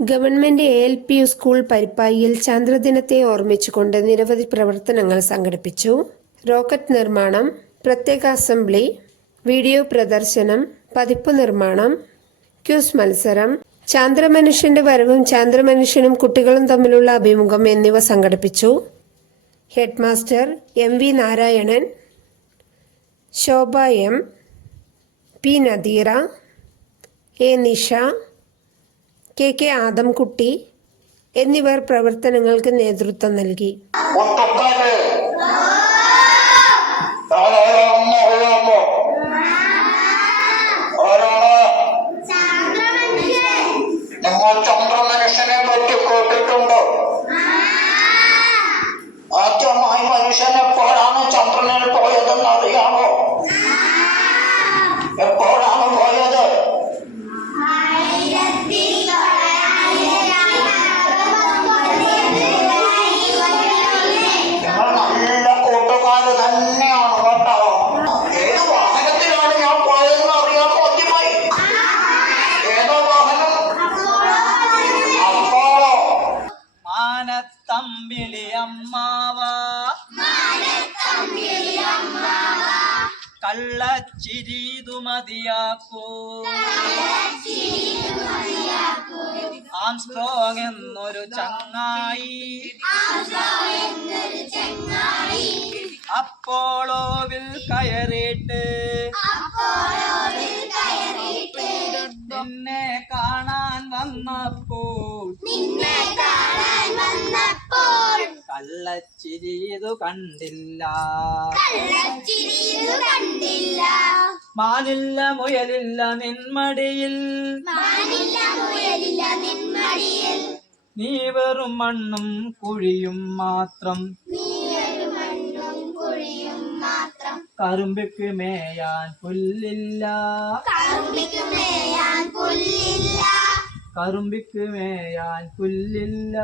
Government A L P U school പരിപ്പായിയിൽ ചന്ദ്രദിനത്തെ ഓർമ്മിച്ചുകൊണ്ട് നിരവധി പ്രവർത്തനങ്ങൾ സംഘടിപ്പിച്ചു. റോക്കറ്റ് നിർമ്മാണം പ്രത്യേക അസംബ്ലി വീഡിയോ പ്രദർശനം പതിപ്പ് നിർമ്മാണം ക്യൂസ് മത്സരം ചാന്ദ്രമനുഷ്യന്റെ വരവും ചാന്ദ്രമനുഷ്യനും കുട്ടികളും തമ്മിലുള്ള അഭിമുഖം എന്നിവ സംഘടിപ്പിച്ചു. Headmaster M V Narayanan Shobha M P Nadeera A Nisha K K Adamkutty എന്നിവർ പ്രവർത്തനങ്ങൾക്ക് നേതൃത്വം നൽകി. ആരാണ് അറിയാമോ അമ്മാവ. കള്ളച്ചിരിതു മതിയാക്കൂ ആംസ്ട്രോങ് എന്നൊരു ചങ്ങായി. അപ്പോളോവിൽ കയറിയിട്ട്. പിന്നെ കാണാൻ വന്നപ്പോൾ കള്ളച്ചിരിതു കണ്ടില്ല. കണ്ടില്ല. മാനില്ല മുയലില്ല നിന്മടിയിൽ മാനില്ല മുയലില്ല നിന്മടിയിൽ നീ വെറും മണ്ണും കുഴിയും മാത്രം. നീയൊരു മണ്ണും കുഴിയും മാത്രം. കറുമ്പിക്ക് മേയാൻ പുല്ലില്ല. കറുമ്പിക്ക് മേയാൻ പുല്ലില്ല. കറുമ്പിക്ക് മേയാൻ പുല്ലില്ല.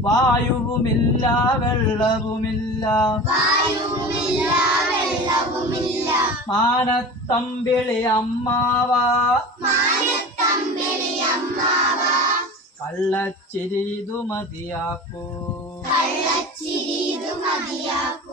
വായുവുമില്ല വെള്ളവുമില്ല. മാനത്തമ്പിളി അമ്മാവ. കള്ളച്ചിരി മതിയാക്കൂ.